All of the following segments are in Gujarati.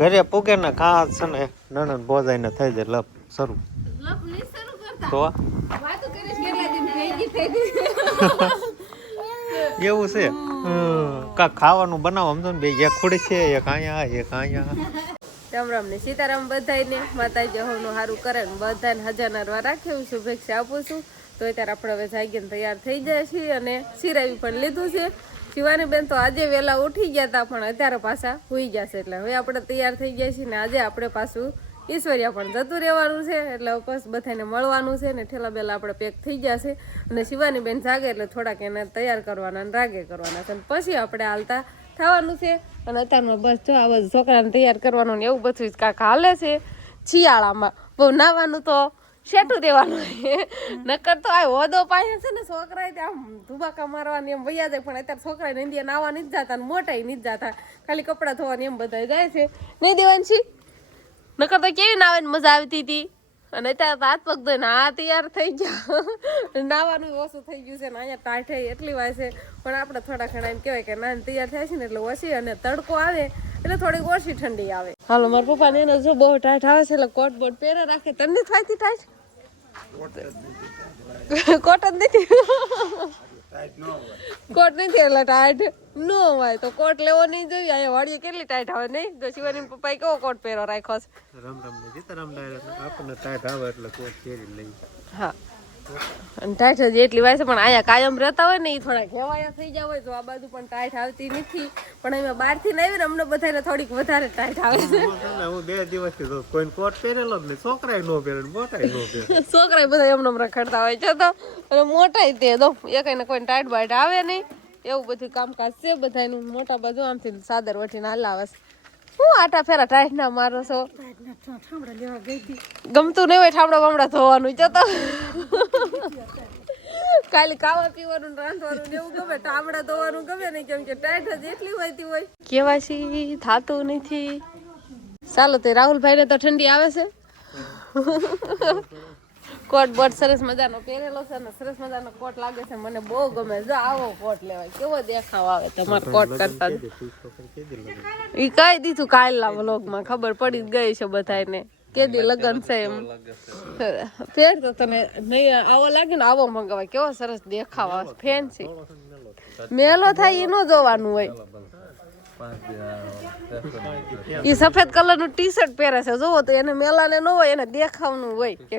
ઘરે પૂકે ને ખાસ છે ને નણંદ બોજાઈને થઈ જાય લપ શરૂ. લપ નહીં શરૂ કરતા? તો વાતો કરીશ કેટલા દિન ભેગી થઈ. ગઈ એવું છે? હમ. ખાવાનું બનાવો સમજો ને બે એક ખુડી છે એક અહીંયા એક અહીંયા. રામ રામ ને સીતારામ બધાને માતાજી હોનું સારું કરે ને બધાને હજાર રવા રાખે હું શુભેચ્છા આપું છું. તો અત્યારે આપણે હવે જાગીને તૈયાર થઈ જાય છીએ અને સિરાવી પણ લીધું છે. શિવાની બેન તો આજે વહેલા ઉઠી ગયા હતા પણ અત્યારે પાછા હોઈ ગયા છે. એટલે હવે આપણે તૈયાર થઈ ગયા છીએ ને આજે આપણે પાછું ઈશ્વરિયા પણ જતું રહેવાનું છે. એટલે બસ બધાને મળવાનું છે ને ઠેલા બેલા આપણે પેક થઈ ગયા છે. અને શિવાની બેન જાગે એટલે થોડાક એને તૈયાર કરવાના અને રાગે કરવાના છે. અને પછી આપણે હાલતા થવાનું છે. અને અત્યારમાં બસ જો આવા છોકરાને તૈયાર કરવાનું ને એવું બધું જ કાંક હાલે છે. શિયાળામાં. બહુ નાવાનું તો શેઠું દેવાનું નકર તો આ હોદો પાસે છે ને છોકરા આમ ધુબાકા મારવાની એમ વૈયા જાય પણ અત્યારે છોકરા નંદિયા નાવા નથી જતા ને મોટા નથી જતા. ખાલી કપડાં ધોવાની એમ બધા જાય છે. નહીં દેવાંશી? નકર તો કેવી નાવાની મજા આવતી હતી? અને અત્યારે હાથ પગ ધોઈને આ તૈયાર થઈ ગયા. નાવાનું ઓછું થઈ ગયું છે ને અહીંયા ટાઠે એટલી વાર છે. પણ આપણે થોડા ઘણા એમ કહેવાય કે ના તૈયાર થાય છે ને એટલે ઓછી અને તડકો આવે. એટલે થોડીક ઓછી ઠંડી આવે. હાલો મારા પપ્પાને ને જો બહુ ટાઈટ આવે છે એટલે કોટ બોટ પહેરે રાખે. તમને થાય ટાઈટ કોટ જ નથી. કોટ નથી એટલે ટાઈટ ન હોય. તો કોટ લેવો નહીં જોઈએ. અહીંયા વાડીએ કેટલી ટાઈટ આવે નહીં? તો શિવાની પપ્પાએ કેવો કોટ પહેરો રાખ્યો છે? રમ રમ નથી રમ આપણને ટાઈટ આવે એટલે કોટ પહેરી લઈ હા. અને ટાઈટ હજી એટલી વાય છે પણ અહીંયા કાયમ રહેતા હોય ને એ થોડા ઘેવાયા થઈ ગયા હોય તો આ બાજુ પણ ટાઈટ આવતી નથી. પણ અહીંયા બહારથી ને આવીને અમને બધાને થોડીક વધારે ટાઈટ આવે છે. હું બે દિવસથી તો કોઈને કોટ પહેરેલો જ નહીં. છોકરાય નો પહેરે મોટાય નો પહેરે. છોકરા બધા એમને રખડતા હોય છે તો. અને મોટાય તે દો એ કઈને કોઈ ટાઈટ બાઈટ આવે નહીં. એવું બધું કામકાજ છે બધાનું મોટા બાજુ આમથી સાદર વટીને હલાવે છે. હું આટા ફેરા ટાઈટ ના મારો છો? ગમતું નહીં હોય ઠામડા બામડા ધોવાનું છે તો કાવા પીવાનું ને રાંધવાનું એવું ગમે ટામડા ધોવાનું ગમે નહીં કેમ કે ટાઈટ જ એટલી હોતી હોય. કેવાશી થાતું નથી. ચાલો તે રાહુલભાઈ ને તો ઠંડી આવે છે. કોટ બોટ સરસ મજાનો પહેરેલો છે ને સરસ મજાનો કોટ લાગે છે. મને બહુ ગમે. જો આવો કોટ લેવાય. કેવો દેખાવ આવે તમારો કોટ કરતા. ઈ કહી દીધું કાલના વ્લોગમાં ખબર પડી જ ગઈ છે બધાને કેદી લગન છે એમ. ફેર તો તને નહીં આવો લાગે ને આવો મંગાવાય કેવો સરસ દેખાવ આવે ફેન્સી મેલો થાય એ ન જોવાનું હોય. ઈ સફેદ કલરનું ટી શર્ટ પહેરે છે. જોવો તો એને મેલાને ન હોય એને દેખાવનું હોય કે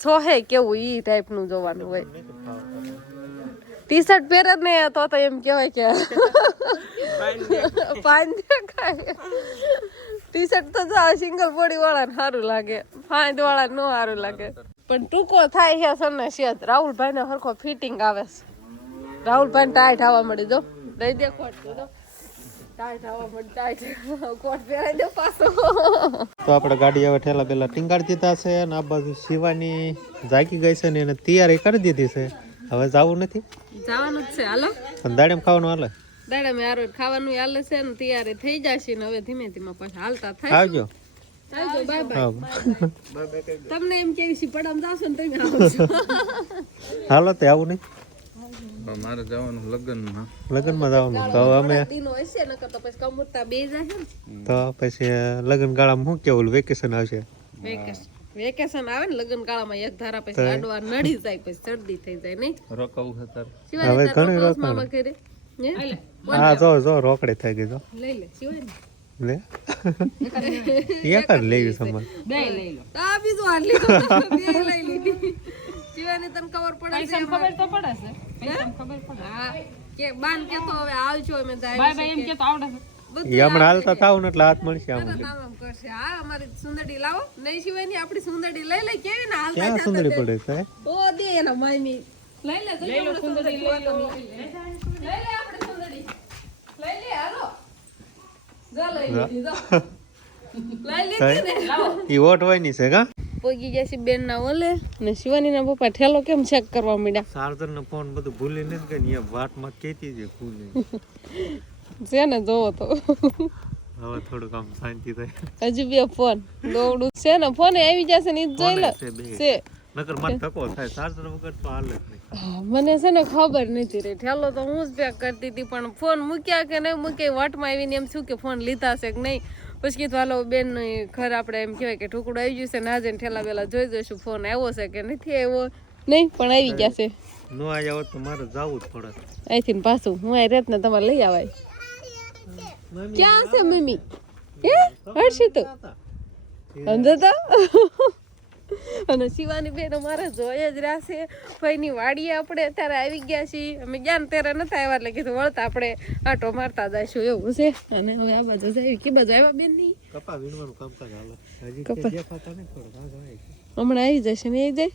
છોહે કેવું ઈ ટાઈપનું જોવાનું હોય. ટી શર્ટ પહેરે ને તો તો એમ કહેવાય કે પાન દેખાય ટી શર્ટ તો જો સિંગલ બોડી વાળાને સારું લાગે. ફાઇન્ડ વાળા નો સારું લાગે. પણ ટૂંકો થાય છે ને શેત રાહુલભાઈ ને સરખો ફિટિંગ આવે છે. રાહુલભાઈ ટાઈટ આવવા મળી દો. દઈ દે કોટ ટાઈટ આવવા મળી ટાઈટ કોટ પહેરાઈ દે પાછો. તો આપણે ગાડી હવે ઠેલા પેલા ટીંગાડી દીધા છે અને આ બાજુ શિવાની જાગી ગઈ છે ને એને તૈયારી કરી દીધી છે. હવે જવું નથી. જવાનું જ છે. હાલો. પણ દાડેમ ખાવાનું હાલે? દાડા મેં આરો ખાવાનું હાલે છે ને તૈયારી થઈ જશે ને હવે ધીમે ધીમે પાછા હાલતા થાય. આવજો. આવજો બાય બાય. તમને એમ કેવી છે પડામ જાશો ને તમે આવજો. હાલો તે આવું નહીં. મારે જવાનું લગ્નમાં લગ્નમાં જવાનું. તો અમે દિનો હશે નકર તો પછી કમુરતા બે જશે ને. તો પછી લગ્ન ગાળામાં શું કેવું વેકેશન આવશે? વેકેશન વેકેશન આવે ને લગ્ન ગાળામાં એક ધારા પછી લાડવા નડી જાય પછી શરદી થઈ જાય નહીં? રોકાવું હવે ઘણી ઘરે. હે? હા જો જો રોકડે થઈ ગઈ જો. લઈ લે શિવાની લે? એક જ લેવી સમાન બે લઈ લો. આ બીજું આ લીધો બે લઈ લીધી શિવાની તને ખબર પડે છે ખબર તો પડે છે. ખબર પડે. હા. કે બાન કે તો હવે આવજો અમે જાય બાય બાય એમ કે તો આવડે એ હમણાં હાલતા થાવ ને એટલે હાથ મળશે આમ કરશે. હા અમારી સુંદરડી લાવો. નહીં શિવાની આપણી સુંદરડી લઈ લે કેવી ને હાલતા ક્યાં સુંદરી પડે છે? ઓ દે એના માયમી. લઈ લે લઈ લો સુંદરડી લઈ લો. લઈ લે આપણે સુંદરડી લઈ લે હાલો જો લઈ લીધી જો લઈ લીધી ને ઈ ઓટ છે કા? પોગી ગયા છે બેન ના ઓલે. ને શિવાની ના પપ્પા ઠેલો કેમ ચેક કરવા માંડ્યા? ચાર્જર ને ફોન બધું ભૂલી નથી ગઈ એ વાટમાં કેતી છે ભૂલી. છે ને જોવો તો. હવે થોડુંક આમ શાંતિ થાય. હજુ બે ફોન દોડું છે ને ફોન આવી જશે ને જોઈ લે. છે. નકર માર ધક્કો થાય ચાર્જર વગર તો હાલે મને છે ને ખબર નથી રહી. ઠેલો તો હું જ પેક કરતી હતી પણ ફોન મૂક્યા કે નહીં મૂક્યા વાટમાં આવીને એમ શું કે ફોન લીધા છે કે નહીં? પછી કીધું હાલો બેન ઘર આપણે એમ કહેવાય કે ઠુકડું આવી ગયું છે ને આજે ઠેલા પેલા જોઈ જોઈશું ફોન આવ્યો છે કે નથી આવ્યો? નહીં પણ આવી ગયા છે. નો આવ્યા હોત તો મારે જવું જ પડે અહીંથી પાછું હું આ રેત ને તમારે લઈ આવાય. ક્યાં છે મમ્મી હે? હર્ષિત? અંદર તો અને શિવાની બેન અમારે જોઈ જ રાશે ભાઈની વાડીએ આપણે અત્યારે આવી ગયા છીએ. અમે ગયા ને ત્યારે નથી આવ્યા એટલે કીધું વળતા આપણે આટો મારતા જઈશું. એવું છે. અને હવે આ બાજુ જાય કે બાજુ આવ્યા બેનની કપા વીણવાનું કામકાજ હાલે. કપા. હમણાં આવી જશે ને આવી જાય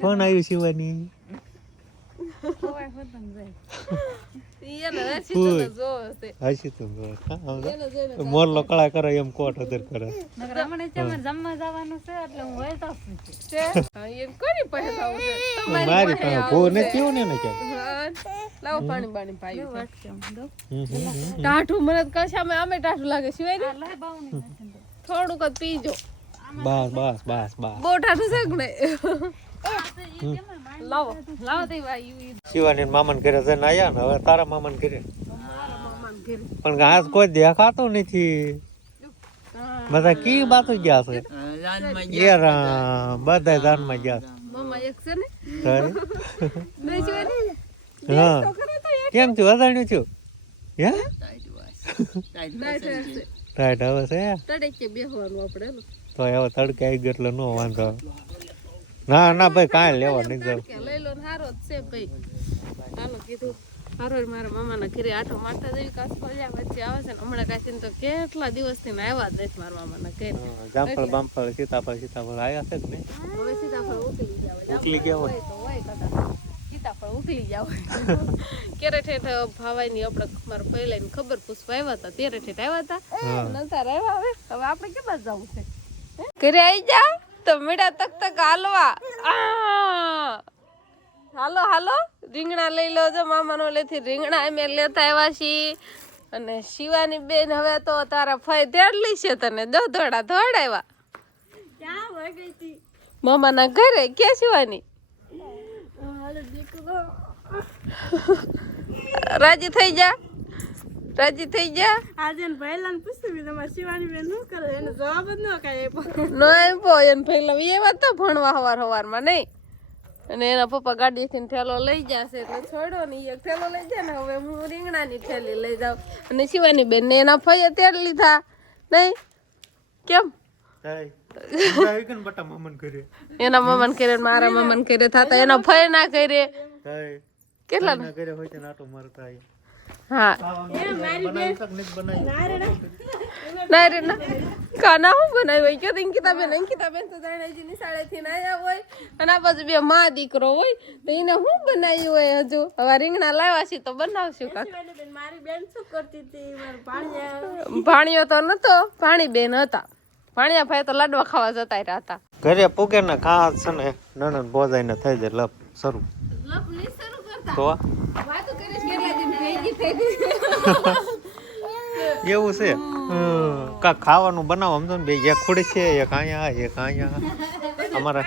કોણ આવ્યું શિવાની? મોરલો કળા કરે એમ કોટ અદર મારી પાસે ભૂ ને લાવો પાણી બાણી પાયું મને કશામાં આમે ટાઢું લાગે સિવાય થોડુંક જ પીજો બસ બસ બસ બસ બહુ ટાઢું છે નહીં લાવો લાવો ભાઈ શિવાની મામન ઘરે જઈને આયા ને હવે તારા મામન ઘરે. મામાને ઘરે. પણ ઘાસ કોઈ દેખાતો નથી. બધા કી બાતું ગયા છે? એ રામ બધા. જાનમાં ગયા છે. હા? કેમ છું? અજાણ્યું છું? હે? ટાઈટ હવે છે? તડકે બેસવાનું આપણે તો એવા તડકે આવી ગયો એટલે નો વાંધો. ના ના ભાઈ કાંઈ લેવા નહીં જાવ. લઈ લો હારો જ છે ભાઈ. હાલો કીધું જ મારા મામાના ઘરે આટો મારતા દેવી કાસ ફળ્યા વચ્ચે આવે છે ને હમણાં કાંઈ તો કેટલા દિવસથી આવ્યા જ નથી મારા મામાના ઘરે. જામફળ બામફળ સીતાફળ સીતાફળ આવ્યા છે કે નહીં? હવે સીતાફળ ઉકલી ગયા. ઉકલી ગયા હોય. તો હોય કદાચ. સીતાફળ ઉકલી ગયા હોય. ક્યારે ઠેઠ ભાવાઈની આપણે મારા પહેલાની ખબર પૂછવા આવ્યા હતા ત્યારે ઠેઠ આવ્યા હતા. નતા આવ્યા હવે. હવે આપણે કે બાજુ જવું છે? ઘરે આવી જા તો મીઠા તક તક હાલવા! હાલો હાલો. રીંગણા લઈ લો જો મામાનો લેથી રીંગણા અમે લેતા આવ્યા છીએ. અને શિવાની બેન હવે તો તારા ફઈ તેડલી છે તને દો ધોડા ધોડાવ્યા મામાના ઘરે કે શિવાની? રાજી થઈ જા. રાજી થઈ ગયા? આજે ને પહેલા પૂછ્યું કે તમારે શિવાની બેન શું કરે? એને જવાબ જ ન કાંઈ આપ્યો. ન આપ્યો એને પહેલા એ વાત તો ભણવા હવાર હવારમાં નહીં. અને એના પપ્પા ગાડીથી થેલો લઈ જશે એટલે છોડો ને એક થેલો લઈ જાય ને હવે હું રીંગણાની થેલી લઈ જાઉં. અને શિવાની બેન ને એના ફઈએ તેડ લીધા. નહીં? કેમ? એના મમન કરે મારા મમન કરે થતા એનો ફય ના કરે કેટલા ના? હોય છે ને મારતા. હા. બનાવી શક નથી બનાવી ના રે ના કાના હું બનાવ્યું? હોય કે અંકિતા બેન તો જાણે નિશાળેથી ના હોય. અને આ બાજુ બે માં દીકરો હોય તો એને હું બનાવ્યું હોય હજુ? હવે રીંગણા લાવ્યા છે તો બનાવશું શિવાની મારી બેન શું કરતી હતી ભાણિયો તો નતો ભાણી બેન હતા. ભાણિયા ભાઈ તો લાડવા ખાવા જતા રહ્યા હતા. ઘરે પૂગે ને ખાસ છે ને નણંદ ભોજાઈ ને થઈ જાય લપ શરૂ. લપની શરૂ કરતા. તો વાતો કરીશ કેટલા દિન ભેગી થઈ ગઈ એવું છે. કાંક ખાવાનું બનાવો સમજો ને બે. એક ખુડી છે એક અહીંયા એક અહીંયા. અમારે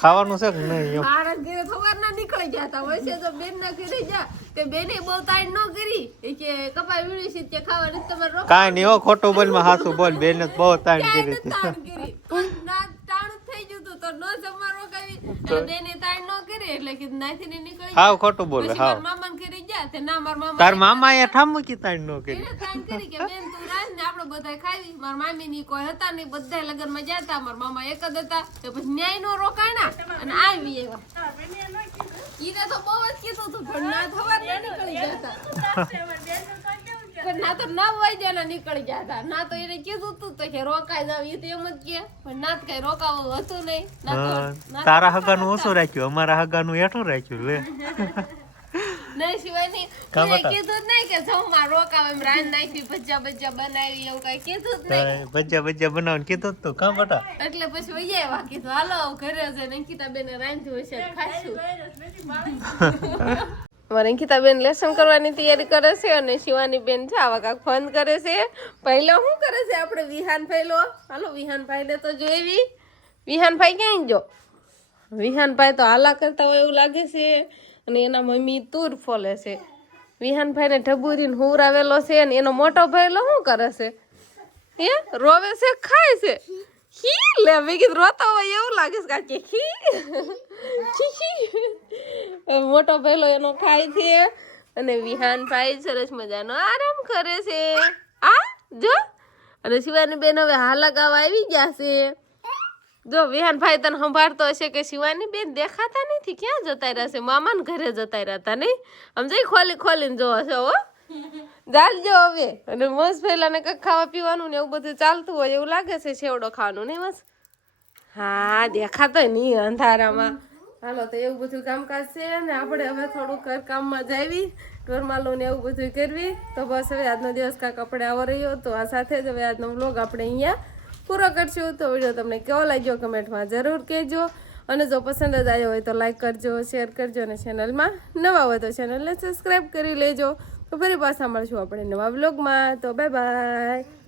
ખાવાનું છે કે નહીં મારા ઘરે ખબર ના નીકળી ગયા હોય છે તો બેન ના ઘરે જા તે બેને બહુ તાણ ન કરી. કે કપાઈ વીણી છે તે ખાવાનું તમારે કાંઈ નહીં હો ખોટું બોલમાં હાસું બોલ. બેન બહુ તાણ કરી તું તો ન જમવા રોકાવી એટલે બેને તાણ ન કરી એટલે કે નાથી ને નીકળી હાવ ખોટું બોલે હાવ. મારા મામાને ઘરે ગયા તે ના મારા મામા તાર મામા એ ઠામુ મૂકી તાણ નો કરી? એને તાણ કરી કે બેન તું રાજ ને આપણે બધા ખાવી મારા મામી ની કોઈ હતા નહીં બધા લગનમાં જતા મારા મામા એક જ હતા. તો પછી ન્યાય નો રોકાણા અને આવી એવા ઈને તો બહુ જ કીધું તું પણ ના થવા નીકળી હતા. પણ ના તો નવ વાગ્યાના નીકળી ગયા હતા. ના તો એને કીધું તું તો કે રોકાઈ જાવ એ તો એમ જ કે. પણ ના તો કઈ રોકાવું હતું નહીં. ના તારા હગાનું ઓછું રાખ્યું અમારા હગાનું એઠું રાખ્યું લે. નહીં નહીં એને કીધું જ નહીં કે જમવા રોકાવ એમ રાંધ નાખી ભજીયા ભજીયા બનાવી એવું કઈ કીધું જ નહીં. ભજીયા ભજીયા બનાવવાનું કીધું જ તું કાં બટા એટલે પછી વહી આવ્યા કીધું હાલો ઘરે જઈને અંકિતા બેન રાંધ્યું હશે ખાશું. અમારે અંકિતા બેન લેસન કરવાની તૈયારી કરે છે અને શિવાની બેન છે, આવા કાંક ફોન કરે છે. પહેલો શું કરે છે આપણે વિહાન પહેલો હાલો, વિહાનભાઈ ને તો જોઈવી. વિહાનભાઈ ક્યાંય જો વિહાનભાઈ તો હાલા કરતા હોય એવું લાગે છે અને એના મમ્મી તૂર ફોલે છે. વિહાનભાઈ ને ઢબુરીને હુરાવેલો છે અને એનો મોટો ભાઈલો શું કરે છે? એ રોવે છે, ખાય છે? ખી લે મેં રોતો હોય એવું લાગે છે કાકે ખી ખી મોટો પહેલો એનો ખાય છે અને વિહાન ભાઈ સરસ મજાનો આરામ કરે છે આ જો અને શિવાની બેન હવે હાલકાવા આવી ગયા છે જો વિહાન ભાઈ તને સંભાળતો હશે કે શિવાની બેન દેખાતા નથી ક્યાં જતા રહ્યા છે મામાને ઘરે જતા રહ્યા હતા નહીં આમ જઈ ખોલી ખોલીને જોવો છો હો ચાલજો હવે. અને મસ્ત પહેલાને કંઈક ખાવા પીવાનું ને એવું બધું ચાલતું હોય એવું લાગે છે છેવડો ખાવાનું, નહીં મસ્ત હા, દેખાતો નહીં અંધારામાં. હાલો, તો એવું બધું કામકાજ છે ને આપણે હવે થોડું ઘર કામમાં જાવી ઘરમાલું ને એવું બધું કરવી. તો બસ હવે આજનો દિવસ કાંઈક આપણે આવો રહ્યો તો આ સાથે જ હવે આજનો વ્લોગ આપણે અહીંયા પૂરો કરશું. તો વીડિયો તમને કેવો લાગ્યો કમેન્ટમાં જરૂર કહેજો. અને જો પસંદ જ આવ્યો હોય તો લાઈક કરજો શેર કરજો અને ચેનલમાં નવા હોય તો ચેનલને સબસ્ક્રાઈબ કરી લેજો. તો ફરી પાછા મળશું આપણે નવા વ્લોગમાં તો બાય બાય